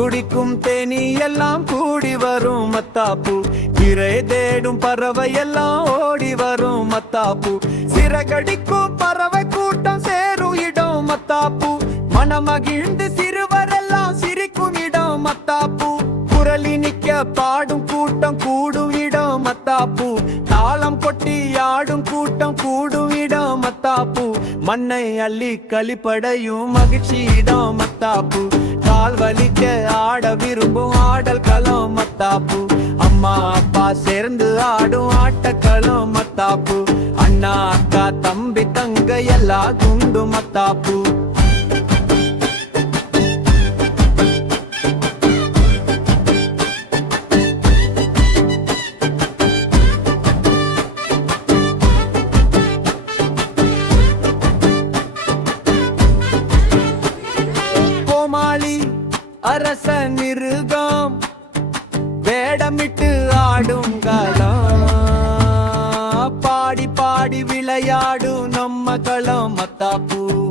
குடிக்கும் தேனி எல்லாம் கூடி வரும் மத்தாப்பு. இறை தேடும் பறவை எல்லாம் ஓடி வரும் மத்தாப்பு. சிறகடிக்கும் பறவை கூட்டம் சேரும் இடம் மத்தாப்பு. மனமகிழ்ந்து சிறுவரெல்லாம் சிரிக்கும் இடம் மத்தாப்பு. குரலி நிக்க பாடும் கூட்டம் கூடும் இடம் மத்தாப்பு. தாளம் கொட்டி ஆடும் கூட்டம் கூடும் இடம் மத்தாப்பு. மண்ணை அள்ளி களிப்படையும் மகிழ்ச்சி இடம் மத்தாப்பு. கால் வலிக்க ஆட விரும்பும் ஆடல் களம் மத்தாப்பு. அம்மா அப்பா சேர்ந்து ஆடும் ஆட்டக்களம் மத்தாப்பு. அண்ணா அக்கா தம்பி தங்க எல்லா குண்டு மத்தாப்பு. அரச மிருகம் வேடமிட்டு ஆடும் களம். பாடி பாடி விளையாடும் நம்ம களம் மத்தாப்பு.